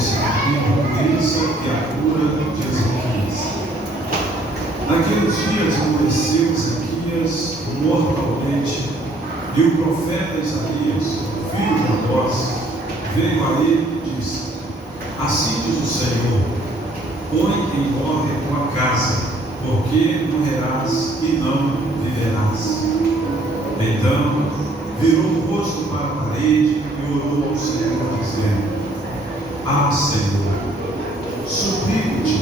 desse capítulo, bênção e a cura de Ezequias. Naqueles dias adoeceu Ezequias mortalmente, e o profeta Isaías, filho de Amós, veio a ele e disse: Assim diz o Senhor, põe em ordem a tua casa, porque morrerás e não viverás. Então virou o rosto para a parede e orou ao Senhor, dizendo: Ah, Senhor, suplico-te,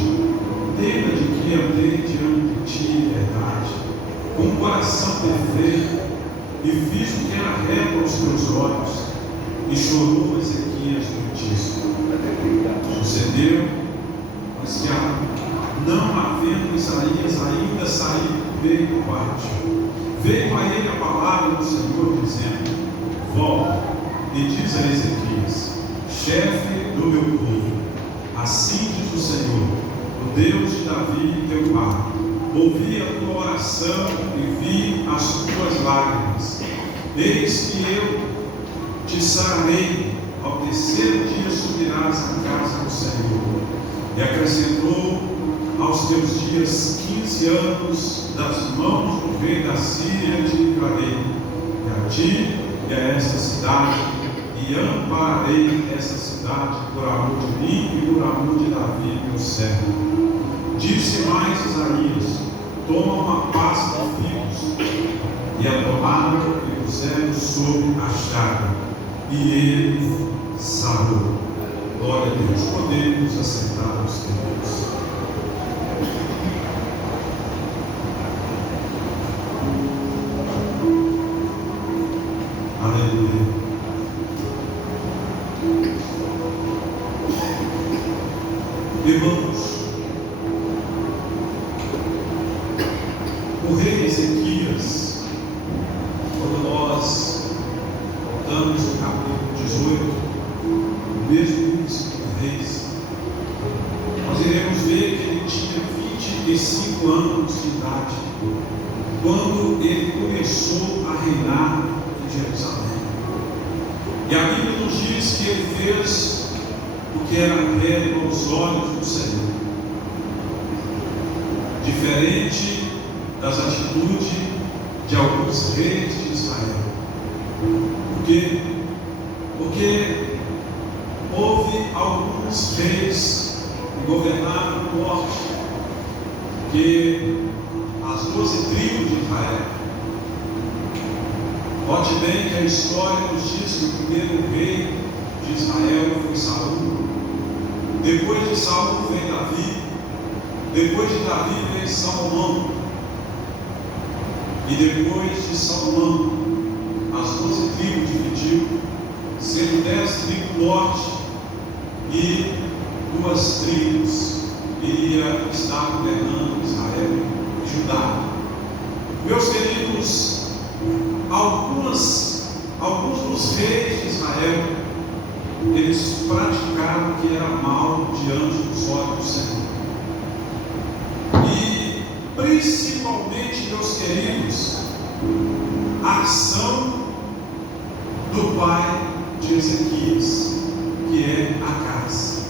lembra de que andei diante de ti em verdade, com um coração perfeito, e fiz o que era reto aos teus olhos. E chorou Ezequias muitíssimo. Sucedeu, mas que não havendo Isaías ainda saído bem do pátio, veio a ele a palavra do Senhor, dizendo: Volta e diz a Ezequias, chefe do meu povo, assim diz o Senhor, o Deus de Davi teu pai: ouvi a tua oração e vi as tuas lágrimas. Eis que eu te sararei, ao terceiro dia subirás à casa do Senhor. E acrescentou: aos teus dias 15 anos, das mãos do rei da Síria te livrarei, e a ti e a esta cidade, e ampararei esta cidade por amor de mim e por amor de Davi meu servo. Disse mais Isaías: toma uma pasta de figos, e a tomaram e puseram sobre a chaga, e ele sarou. Glória a Deus. Podemos assentar os queridos. Aleluia. Irmãos, o rei Ezequias, quando nós voltamos no capítulo 18, mesmo início do Reis, nós iremos ver que ele tinha 25 anos de idade quando ele começou a reinar em Jerusalém. E a Bíblia nos diz que ele fez o que era reto aos olhos do Senhor, diferente das atitudes de alguns reis de Israel. Por quê? Porque houve alguns reis que governaram o norte, que as 12 tribos de Israel. Note bem que a história nos diz que o primeiro rei de Israel foi Saul. Depois de Saul veio Davi. Depois de Davi veio Salomão. E depois de Salomão, as 12 tribos dividiu, sendo 10 tribos norte e 2 tribos iria estar governando Israel e Judá. Meus queridos, alguns dos reis de Israel, eles praticaram o que era mal diante dos olhos do Senhor. E principalmente, meus queridos, a ação do pai de Ezequias, que é Acaz.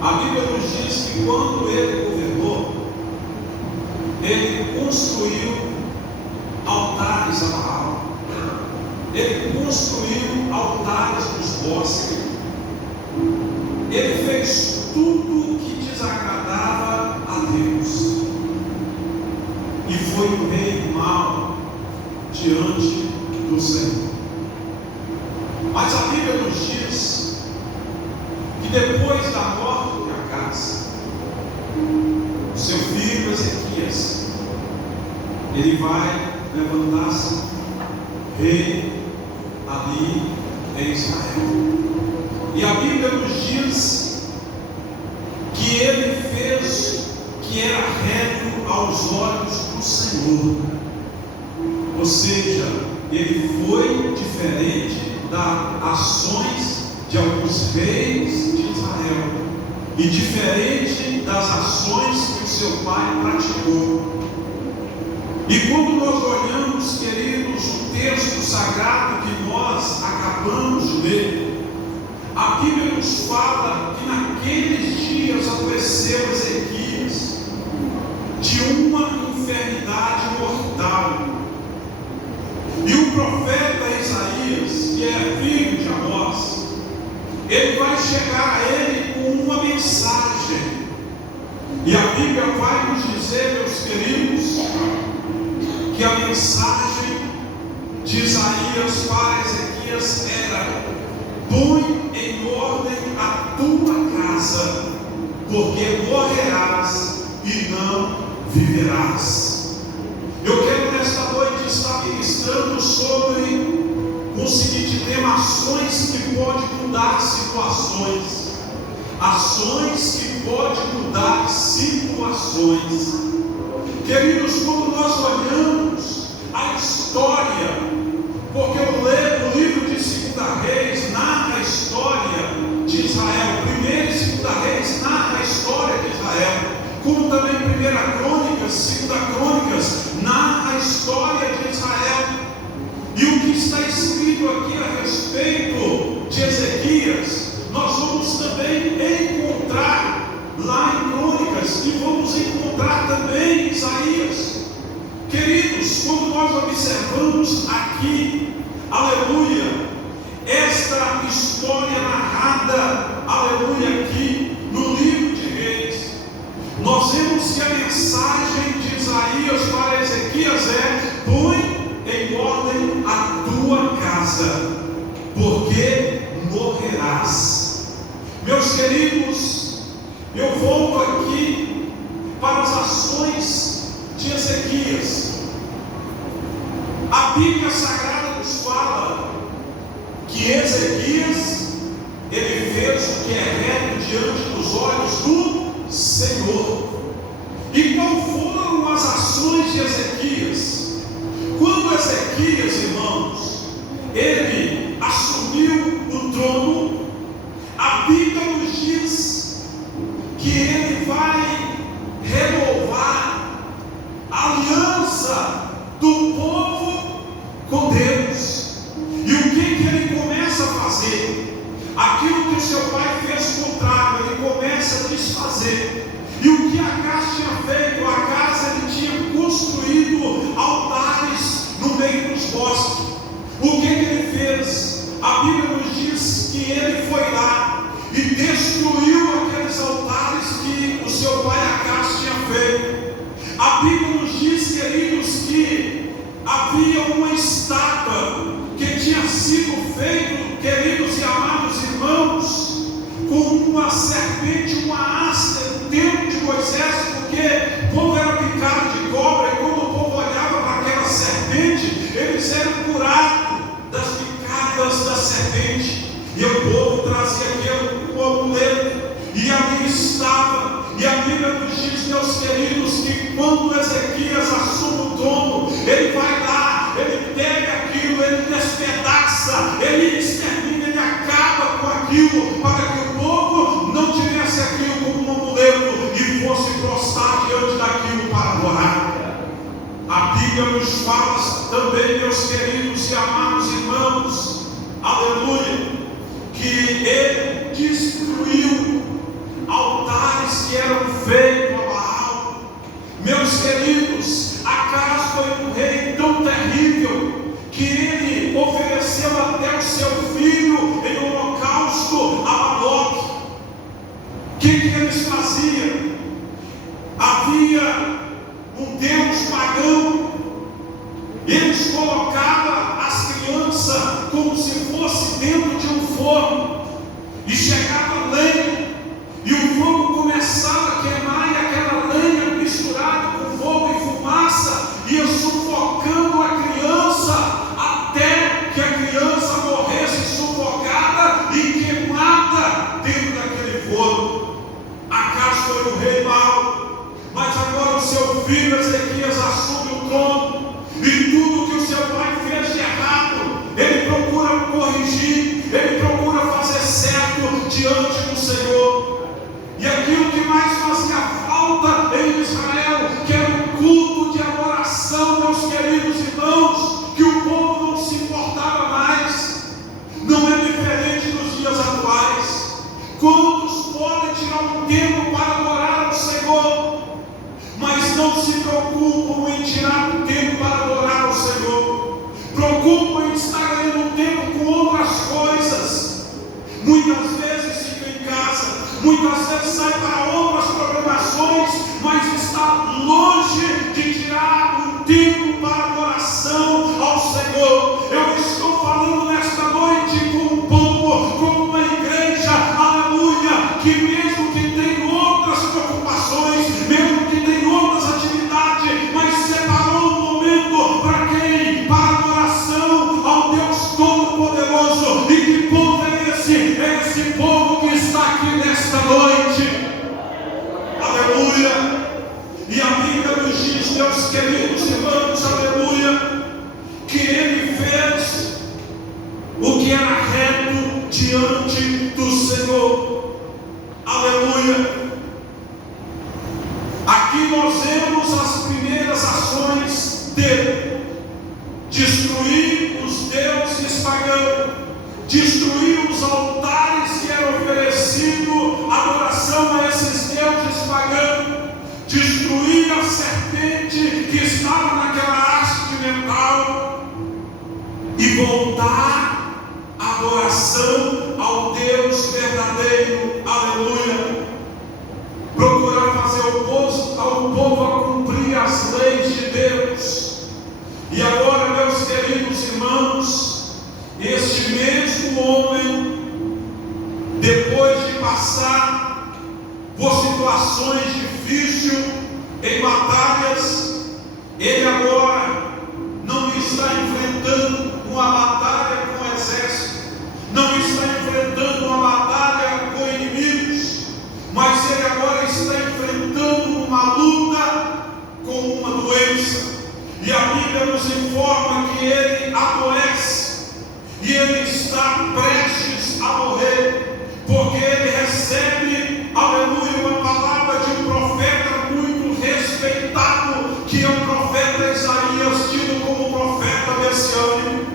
A Bíblia nos diz que quando ele governou, ele construiu altares a Baal, ele construiu altares nos bosques, ele fez tudo que desagradava a Deus, e foi um rei mau diante do Senhor. Mas a Bíblia nos diz que depois da morte de Acaz, o seu filho Ezequias, ele vai levantar-se rei ali em Israel. E a Bíblia nos diz que ele fez o que era reto aos olhos do Senhor. Ou seja, ele foi diferente das ações de alguns reis de Israel e diferente das ações que o seu pai praticou. E quando nós olhamos, queridos, o texto sagrado que nós acabamos de ler, a Bíblia nos fala que naqueles dias adoeceu Ezequias de uma enfermidade mortal. E o profeta Isaías, que é filho de Amós, ele vai chegar a ele com uma mensagem. E a Bíblia vai nos dizer, meus queridos, que a mensagem de Isaías para Ezequias era: põe em ordem a tua casa, porque morrerás e não viverás. Eu quero nesta noite estar ministrando sobre o seguinte tema: ações que podem mudar situações. Ações que podem mudar situações. Queridos, quando nós olhamos a história, porque eu leio o livro de 2 Reis, narra a história de Israel. 1 e 2 Reis narra a história de Israel, como também 1 Crônicas, 2 Crônicas narra a história de Israel. E o que está escrito aqui a respeito de Ezequias, nós vamos também encontrar lá em Crônicas, e vamos encontrar também em Isaías. Queridos, quando nós observamos aqui, aleluia, esta história narrada, aleluia, aqui no livro de Reis, nós vemos que a mensagem de Isaías para Ezequias é: põe em ordem a tua casa, porque morrerás. Meus queridos, eu volto aqui para as ações de Ezequias. A Bíblia Sagrada nos fala que Ezequias, ele fez o que é reto diante dos olhos do Senhor. E qual foram as ações de Ezequias? Quando Ezequias, irmãos, ele assumiu o trono, a Bíblia nos diz que ele vai renovar a aliança do povo com Deus. E o que ele começa a fazer? Aquilo que o seu pai fez contrário, ele começa a desfazer. E o que Acás tinha feito? Acás, ele tinha construído altares no meio dos bosques. O que ele fez? A Bíblia nos diz que ele foi lá e destruiu aqueles altares que o seu pai Acás tinha feito. A Bíblia nos diz, queridos, que havia uma estátua que tinha sido feita, queridos e amados irmãos, com uma serpente, uma haste, no tempo de Moisés, porque o povo era picado de cobra, e quando o povo olhava para aquela serpente, eles eram curados das picadas da serpente. E o povo trazia aquele amuleto, e ali estava. E a Bíblia nos diz, meus queridos, que quando Ezequias assume o trono, ele vai lá, ele pega aquilo, ele despedaça, ele extermina, ele acaba com aquilo, para que o povo não tivesse aquilo como um amuleto e fosse prostrar diante daquilo para adorar. A Bíblia nos fala também, meus queridos e amados irmãos, aleluia, que ele destruiu altares que eram feitos a Baal. Meus queridos, Acás foi um rei tão terrível que ele ofereceu até o seu filho em holocausto a Moloque. O que eles faziam? Havia um deus pagão, eles colocavam as crianças como se fosse dentro de um forno, e chegava lenha, e o fogo começava a queimar, e aquela lenha misturada com fogo e fumaça ia sufocando a criança, até que a criança morresse sufocada e queimada dentro daquele forno. Acás foi um rei mau, mas agora o seu filho Ezequias assume o trono, e tudo que o seu pai fez de errado, ele procura corrigir, ele procura fazer certo diante do Senhor. E aquilo que mais fazia falta em Israel, que era um culto de adoração, meus queridos irmãos, que o povo não se importava mais. Não é diferente dos dias atuais. muitas vezes fica em casa, muitas vezes sai para outras programações, mas está longe de tirar um tempo para adoração ao Senhor. Eu estou falando nesta noite com um povo, com uma igreja, aleluia, que mesmo que tem outras preocupações, mesmo que tem outras atividades, mas separou um momento para quem? Para adoração ao Deus Todo-Poderoso. E que povo é esse? É esse povo que está aqui nesta noite. Aleluia. E a Bíblia nos diz, meus queridos irmãos, aleluia, que Ele fez o que era reto diante do Senhor. Aleluia. Aqui nós vemos as primeiras ações dele: destruir os deuses pagãos, destruir os altares que eram oferecido adoração a esses deuses pagãos, destruir a serpente que estava naquela haste de metal e voltar a adoração ao Deus verdadeiro. Aleluia. Procurar fazer ao povo a cumprir as leis de Deus. E agora, meus queridos irmãos, este mesmo homem, depois de passar por situações difíceis em batalhas, ele agora não está enfrentando uma batalha com o exército, não está enfrentando uma batalha com inimigos, mas ele agora está enfrentando uma luta com uma doença. E a Bíblia nos informa que ele adoece e ele está prestes a morrer, porque ele recebe, aleluia, uma palavra de um profeta muito respeitado, que é o profeta Isaías, tido como profeta messiânico.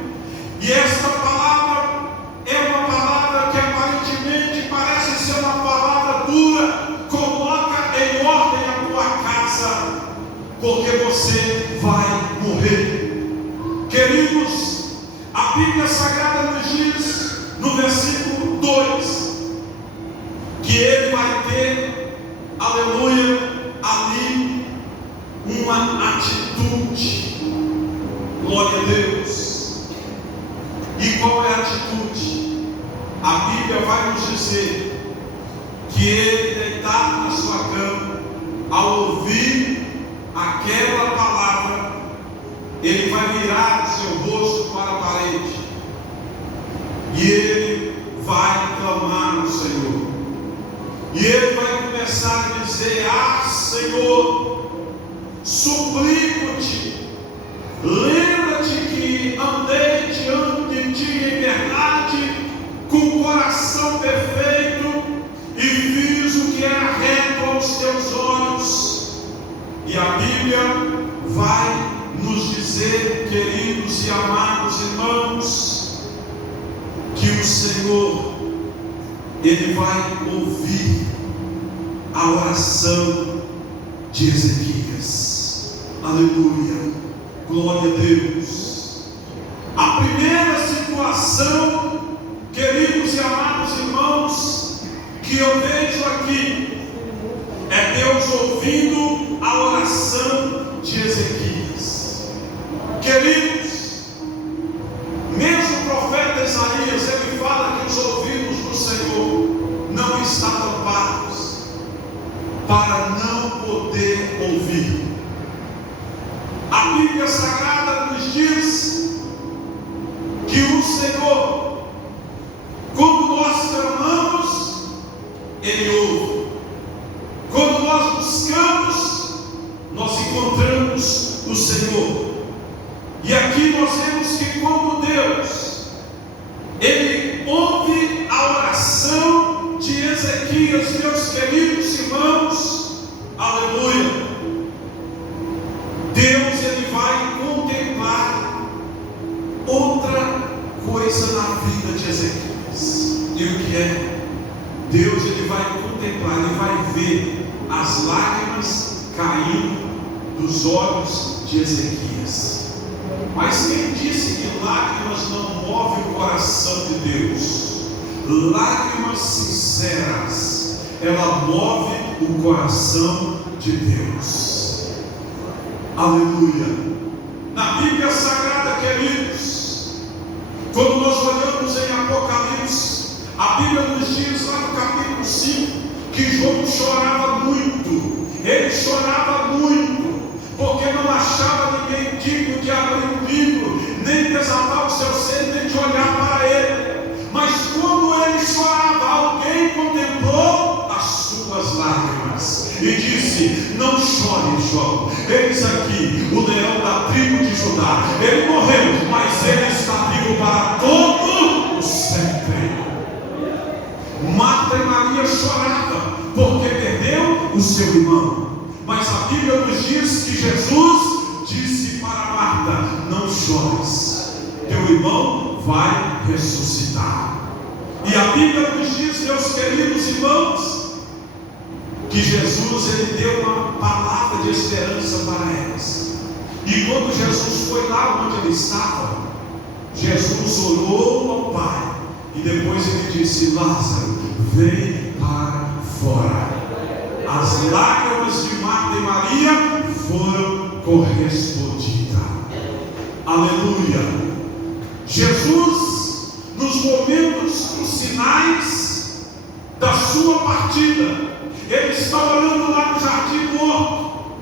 E esta palavra é uma palavra que aparentemente parece ser uma palavra dura. Coloca em ordem a tua casa, porque você vai morrer. Queridos, a Bíblia Sagrada nos diz no versículo 2 que ele vai ter, aleluia, ali uma atitude. Glória a Deus. E qual é a atitude? A Bíblia vai nos dizer que ele, deitado na sua cama, ao ouvir aquela palavra, ele vai virar o seu rosto para a parede e ele vai clamar ao Senhor. E ele vai começar a dizer: ah, Senhor, suplico-te, lembra-te que andei diante de ti em verdade, com o coração perfeito, e fiz o que era reto aos teus olhos. E a Bíblia vai nos dizer, queridos e amados irmãos, que o Senhor, Ele vai ouvir a oração de Ezequias. Aleluia, glória a Deus. A primeira situação, queridos e amados irmãos, que eu vejo aqui é Deus ouvindo a oração de Ezequias. Queridos, mesmo o profeta Isaías, ele fala que os ouvidos do Senhor não estão tampados para não poder ouvir. A Bíblia Sagrada nos diz que o Senhor, quando nós clamamos, Ele ouve. Quando nós buscamos, nós encontramos o Senhor. E aqui nós vemos que quando Deus, Ele ouve a oração de Ezequias, meus queridos irmãos, aleluia, Deus, Ele vai contemplar outra coisa na vida de Ezequias. E o que é? Deus, Ele vai contemplar, Ele vai ver as lágrimas caindo dos olhos de Ezequias. Mas quem disse que lágrimas não movem o coração de Deus? lágrimas sinceras, ela move o coração de Deus. Aleluia. Na Bíblia Sagrada, queridos, quando nós olhamos em Apocalipse, a Bíblia nos diz lá no capítulo 5 que João chorava muito. Ele chorava muito, porque não achava ninguém digno de abrir o livro, nem desatar o seu ser, nem de olhar para ele. Mas quando ele chorava, alguém contemplou as suas lágrimas e disse: não chore, João, eis aqui o leão da tribo de Judá. Ele morreu, mas ele está vivo para todo o sempre. Marta e Maria choravam porque perdeu o seu irmão. Mas a Bíblia nos diz que Jesus disse para Marta: não chores, teu irmão vai ressuscitar. E a Bíblia nos diz, meus queridos irmãos, que Jesus ele deu uma palavra de esperança para elas. E quando Jesus foi lá onde ele estava, Jesus orou ao Pai e depois ele disse: Lázaro, vem para fora. As lágrimas de Marta e Maria foram correspondidas. Aleluia. Jesus, nos momentos cruciais da sua partida, ele está orando lá no jardim morto.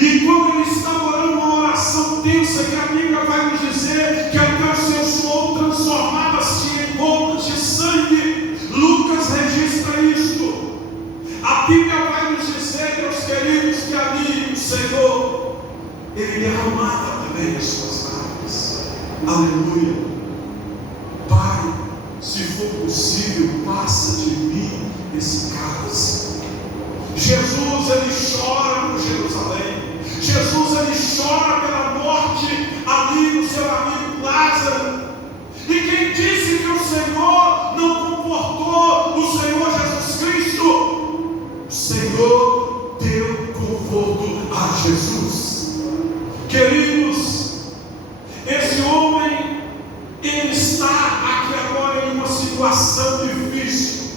E quando ele está orando uma oração tensa, que a Bíblia vai nos dizer que até o seu suor transformava-se em gotas de sangue. Lucas registra isto. A Bíblia vai nos dizer, meus queridos, que ali o Senhor, ele derramava também as suas lágrimas. Aleluia. Pai, se for possível, passa de mim esse cálice. Jesus, ele chora por Jerusalém. Jesus, ele chora pela morte ali do seu amigo Lázaro. E quem disse que o Senhor não comportou o Senhor Jesus Cristo? O Senhor deu conforto a Jesus. Queridos, esse homem, ele está aqui agora em uma situação difícil.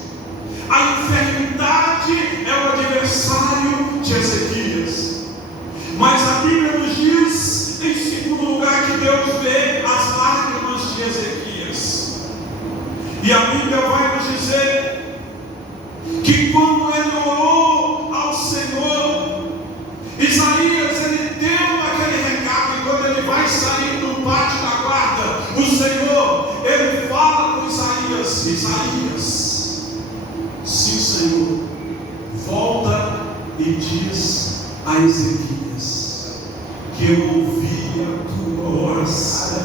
A enfermidade é o adversário de Ezequias. Mas a Bíblia nos diz, em segundo lugar, que Deus vê as lágrimas de Ezequias. E a Bíblia vai nos dizer que quando ele orou ao Senhor, Isaías, ele deu aquele recado. E quando ele vai sair do pátio da guarda, o Senhor, ele fala com Isaías: Isaías, sim, Senhor, volta e diz a Ezequias que eu ouvi a tua oração.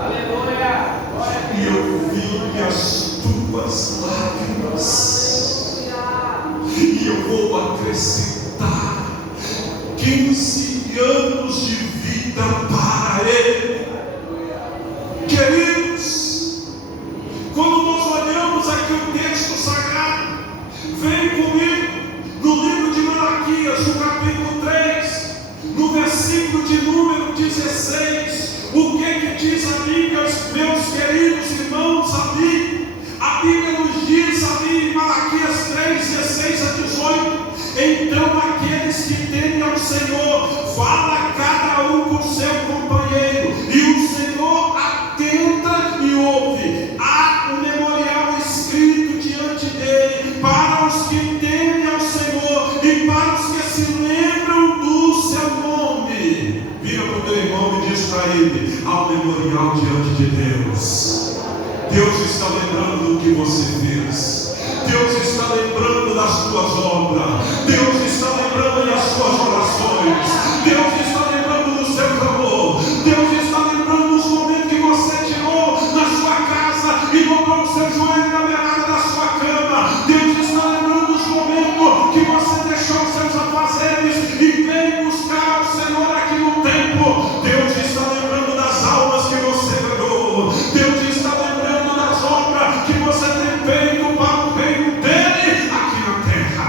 Aleluia. E eu vi as tuas lágrimas. E eu vou acrescentar 15 anos de vida para ele. Queridos, quando nós olhamos aqui o texto sagrado, vem comigo no livro de Malaquias, no capítulo 3, no versículo de número 16. O que diz a Bíblia, meus queridos irmãos, ali? A Bíblia nos diz ali em Malaquias 3, 16 a 18: então aqueles que temem ao Senhor, fala cada um com seu companheiro, e o Senhor atenta e ouve. Há um memorial escrito diante dele para os que temem ao Senhor e para os que se lembram do seu nome. Vira para o teu irmão e diz para ele: há um memorial diante de Deus. Deus está lembrando do que você fez. Deus está lembrando das tuas obras. Deus está lembrando das suas orações. Deus está lembrando do seu clamor. Deus está lembrando dos momentos que você tirou na sua casa e dobrou o seu joelho na beirada da sua cama. Deus está lembrando dos momentos que você deixou os seus afazeres e veio buscar o Senhor aqui no templo. Deus está lembrando das almas que você ganhou. Deus está lembrando das obras que você tem feito para o reino dele aqui na terra.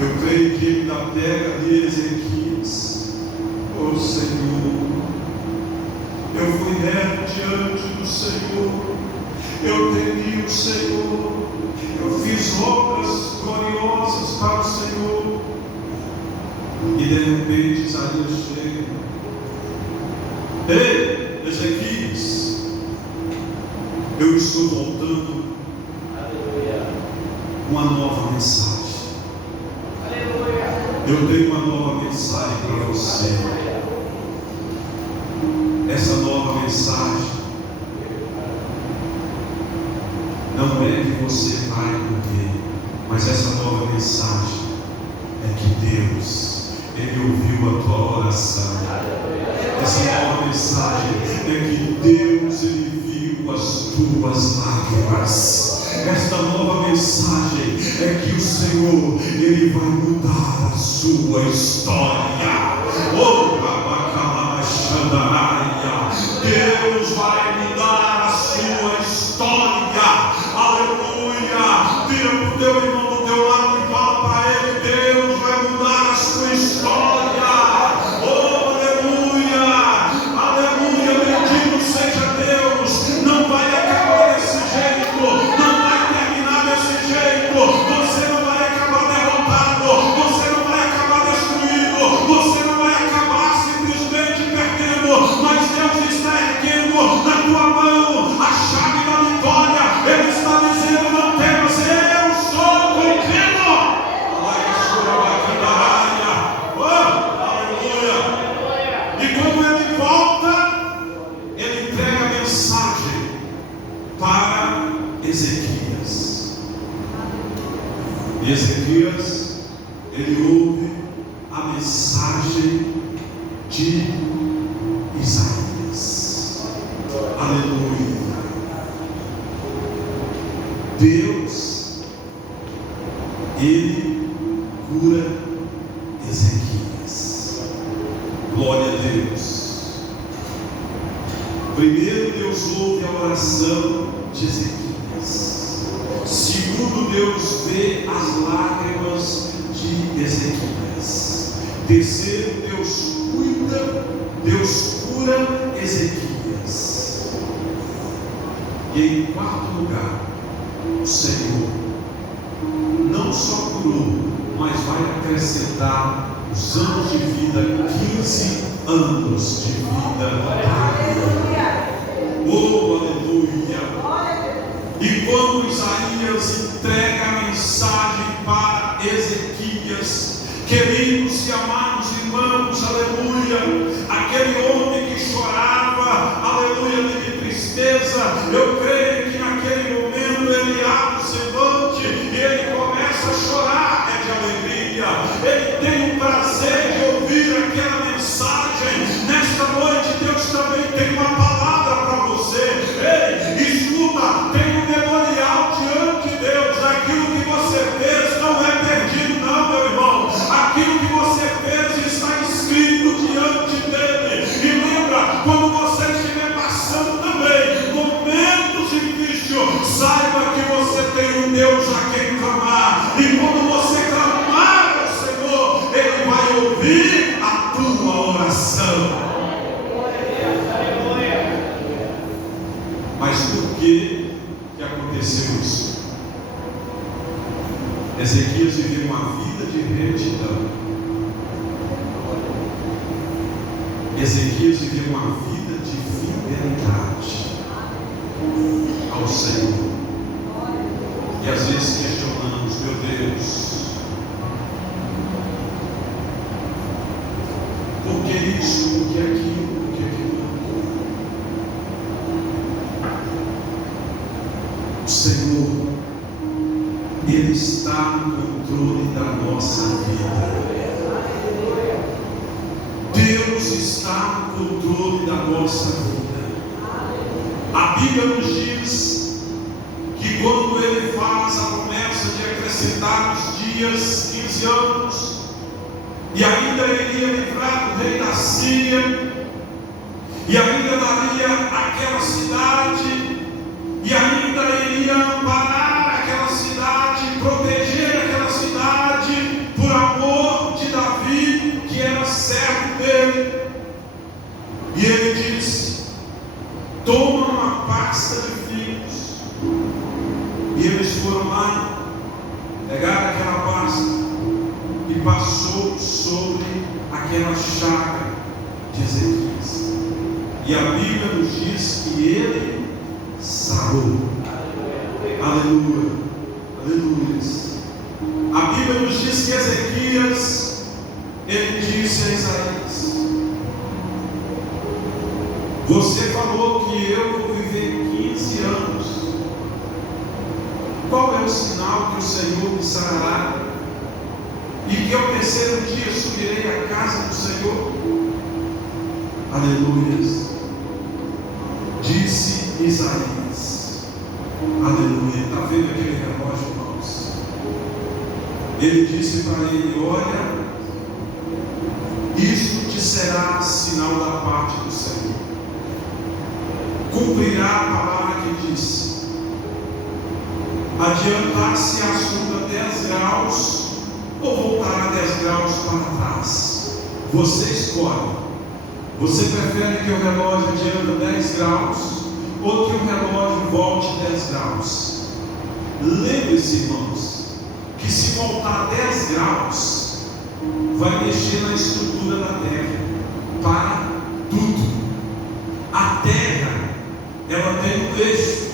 Eu creio que ele ainda pega de Ezequias. Oh Senhor, eu fui reto diante do Senhor, eu temi o Senhor, eu fiz obras gloriosas para o Senhor. E de repente Isaías chega: ei, Ezequias, eu estou voltando com uma nova mensagem. Eu tenho uma nova mensagem para você. Essa nova mensagem não é que você vai morrer, mas essa nova mensagem é que Deus, Ele ouviu a tua oração. Essa nova mensagem é que Deus, Ele viu as tuas lágrimas. Esta nova mensagem é que o Senhor, Ele vai mudar a sua história. Oh, Deus vai mudar a sua história. Aleluia. Vira para o teu irmão do teu lado e fala para ele: Deus vai mudar a sua história. Oh, aleluia. Aleluia. Bendito seja Deus. Não vai acabar desse jeito. Não vai terminar desse jeito. Você não vai acabar derrotado. Você não vai acabar destruído. Você não vai acabar simplesmente perdendo. Mas Deus está erguendo na tua mão a chave da vitória. Ele está dizendo: não temas, eu estou contigo. Aleluia. E quando ele volta, ele entrega a mensagem para Ezequias. E Ezequias, ele ouve a mensagem de Isaías. Aleluia. Deus, Ele cura Ezequias. Glória a Deus. Primeiro, Deus ouve a oração de Ezequias. Segundo, Deus vê as lágrimas de Ezequias. Terceiro, Deus cura Ezequias. E em quarto lugar, o Senhor não só curou, mas vai acrescentar os anos de vida, 15 anos de vida. Oh, aleluia! E quando Isaías entrega a mensagem para Ezequias, queridos e amados irmãos, aleluia, aquele homem que chorava, aleluia, de tristeza, eu creio que naquele momento ele abre o semblante e ele começa a chorar de alegria. Ele tem o prazer de ouvir aquela mensagem. Nesta noite Deus também tem uma palavra para você. Ei, escuta, tem um memorial diante de Deus. Aquilo que você fez não é perdido não, meu irmão. Aquilo que você fez está escrito diante dele. E lembra, quando você estiver passando também momentos difíceis, saiba que você tem um Deus a quem clamar. E quando você clamar ao Senhor, Ele vai ouvir a tua oração. Mas por que aconteceu isso? Ezequias viveu uma vida de retidão. Ezequias viveu uma vida de fidelidade ao Senhor. E às vezes questionamos: meu Deus, por que isso, por que aquilo, por que aquilo? O Senhor, Ele está no controle da nossa vida. Deus está no controle da nossa vida. A Bíblia nos diz que quando Ele faz a promessa de acrescentar os dias, 15 anos, e ainda Ele ia livrar o rei da Síria, e ainda daria aquela cidade, e ainda Ele ia amparar aquela cidade, proteger aquela cidade por passou sobre aquela chaga de Ezequias. E a Bíblia nos diz que ele sarou. Aleluia, aleluia. A Bíblia nos diz que Ezequias, ele disse a Isaías: você falou que eu vou viver 15 anos. Qual é o sinal que o Senhor me sarará? E que ao terceiro dia subirei à casa do Senhor? Aleluia. Disse Isaías. Aleluia. Está vendo aquele relógio, irmãos? Ele disse para ele: olha, isto te será sinal da parte do Senhor. Cumprirá a palavra que disse: adiantar-se a sombra 10 graus ou voltará 10 graus para trás. Você escolhe. Você prefere que o relógio adianta 10 graus ou que o relógio volte 10 graus? Lembre-se, irmãos, que se voltar 10 graus, vai mexer na estrutura da terra para tudo. A terra, ela tem um eixo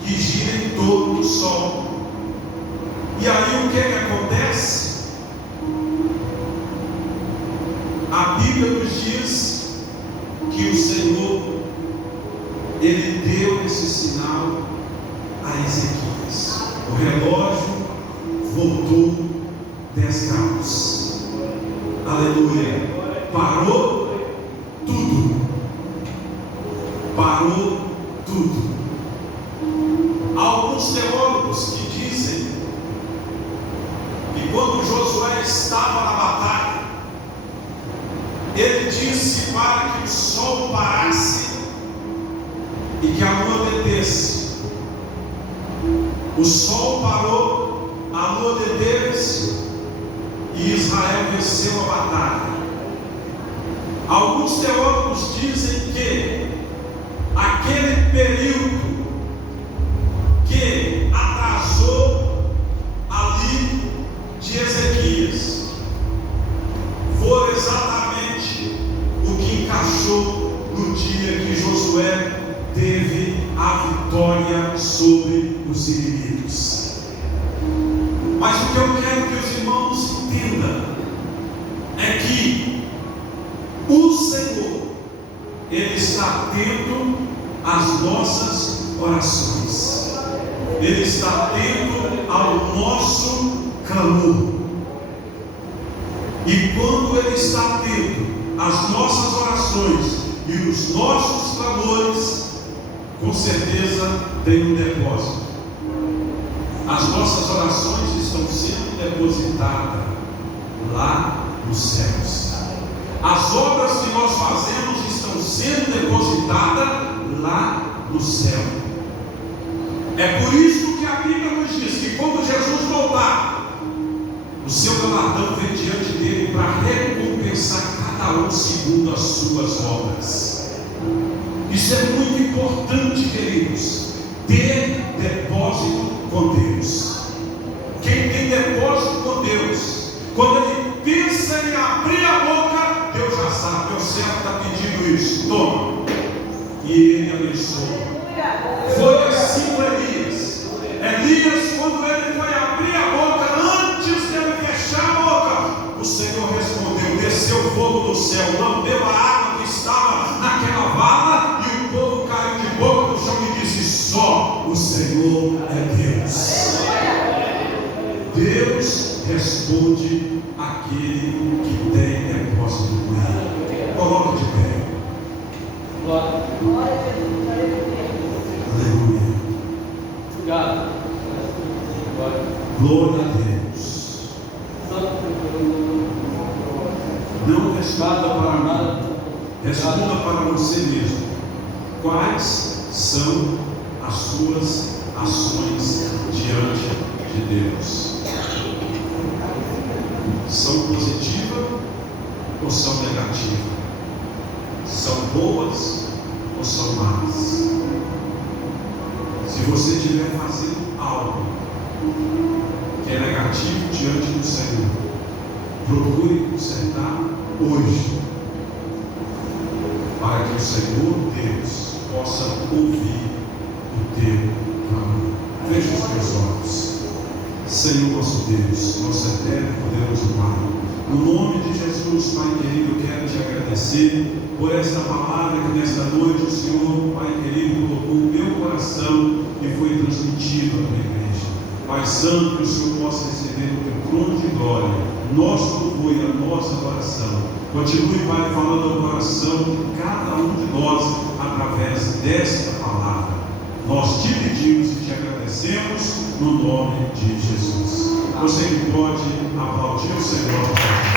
que gira em torno do sol. E aí o que acontece? A Bíblia nos diz que o Senhor, ele deu esse sinal a Ezequias. O relógio voltou 10 graus. Aleluia. Parou tudo. Parou tudo. Há alguns teólogos que dizem que quando Josué estava na batalha, ele disse para que o sol parasse e que a lua detesse. O sol parou, a lua deteve-se e Israel venceu a batalha. Alguns teólogos dizem que aquele período que atrasou ali de Ezequias foi exatamente o que encaixou no dia que Josué teve a vitória sobre os inimigos. Mas o que eu quero que os irmãos entendam é que o Senhor, ele está atento às nossas orações. Ele está atento ao nosso clamor. E quando ele está atento às nossas orações e os nossos clamores, com certeza tem um depósito. As nossas orações estão sendo depositadas lá nos céus. As obras que nós fazemos estão sendo depositadas lá no céu. É por isso que a Bíblia nos diz que quando Jesus voltar, o seu galardão vem diante dele para recompensar cada um segundo as suas obras. Isso é muito importante, queridos, ter depósito com Deus. Quem tem depósito com Deus, quando ele pensa em abrir a boca, Deus já sabe, meu servo está pedindo isso, toma, e ele abençoa. Foi assim com Elias. Elias, quando ele foi abrir a boca, antes de ele fechar a boca, o Senhor respondeu, desceu fogo do céu, lambeu a água que estava naquela vala, e o povo caiu de boca no chão e disse: só o Senhor é Deus. Deus responde aquele que tem depósito com ele. Coloque de pé. Aleluia. Glória a Deus. Não responda para nada, responda para você mesmo. Quais são as suas ações diante de Deus? São positivas ou são negativas? São boas ou são más? Se você estiver fazendo algo que é negativo diante do Senhor, Procure consertar hoje, para que o Senhor Deus possa ouvir o teu clamor. Feche os teus olhos. Senhor nosso Deus, nosso eterno e poderoso Pai, no nome de Jesus, Pai querido, eu quero te agradecer por esta palavra que nesta noite o Senhor, Pai querido, colocou no meu coração e foi transmitido à tua igreja. Pai Santo, que o Senhor possa receber o teu trono de glória, nosso louvor e a nossa adoração. Continue, Pai, falando ao coração de cada um de nós através desta palavra. Nós te pedimos e te agradecemos no nome de Jesus. Você que pode aplaudir o Senhor.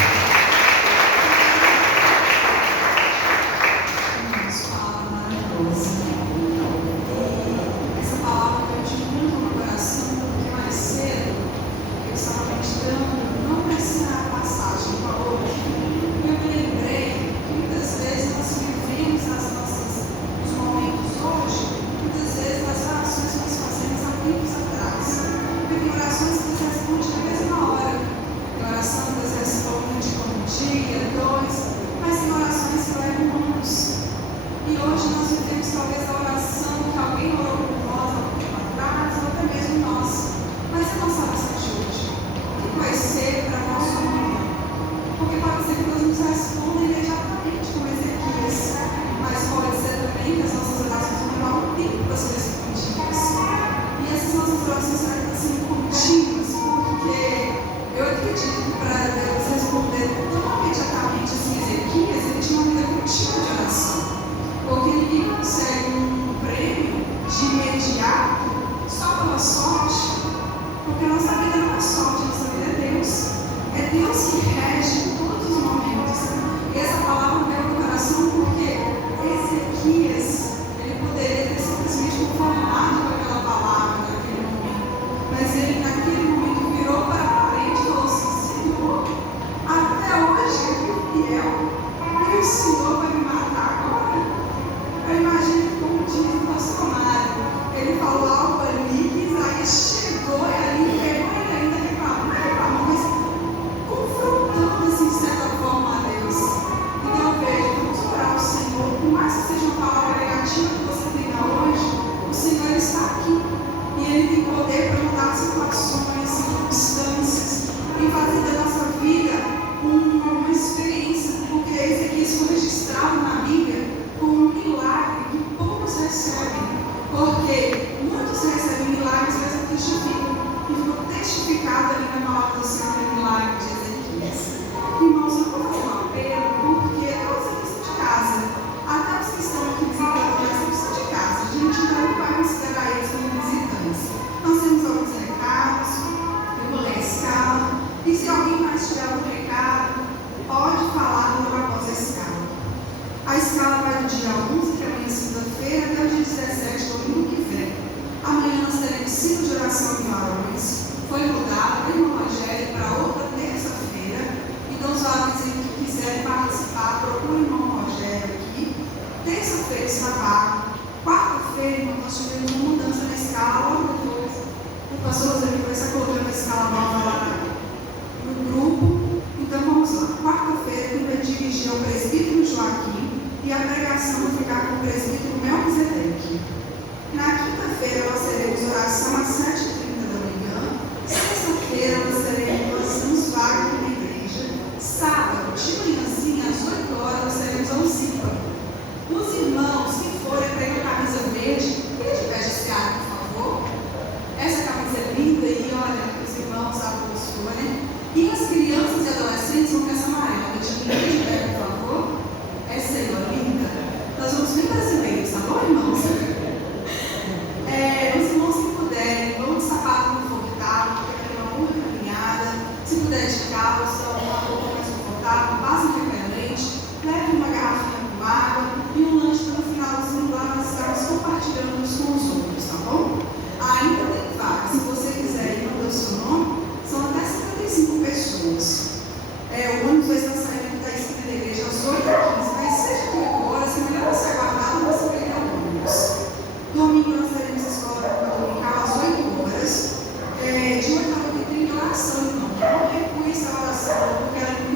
De 8 a 8h30 oração, irmão. Não recua essa oração, porque ela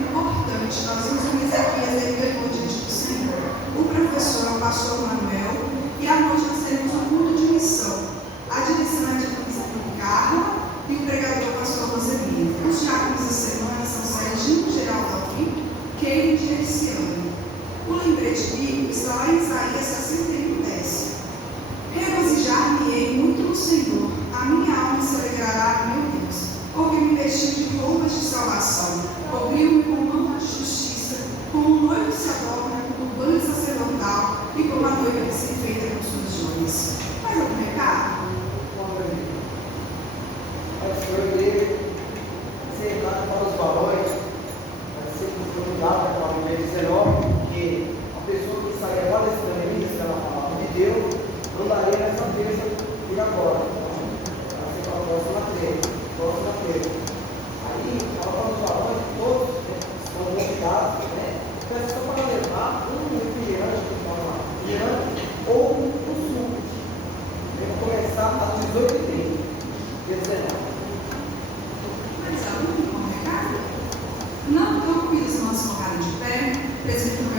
redimir está lá em Isaías 61:10. Regozijar-me-ei muito no Senhor, a minha alma se alegrará no meu Deus, porque me vestiu de roupas de salvação, cobriu-me com manto de justiça, como um noivo se adorna com turbante sacerdotal e como a noiva que se enfeita com suas joias. Mais algum recado? Ser dado para os valores, vai ser dado para o meio 19, que a pessoa que sair agora desse caminho, da palavra de Deus, não daria nessa bênção e agora. Vai ser para a próxima feira. Aí, ela fala os valores, todos estão convidados, né? Então é só para levar um refrigerante, ou um suco. Vai começar às 18h30, dia 19. Mais algum recado? Não, então, convido os irmãos a colocarem de pé, presbítero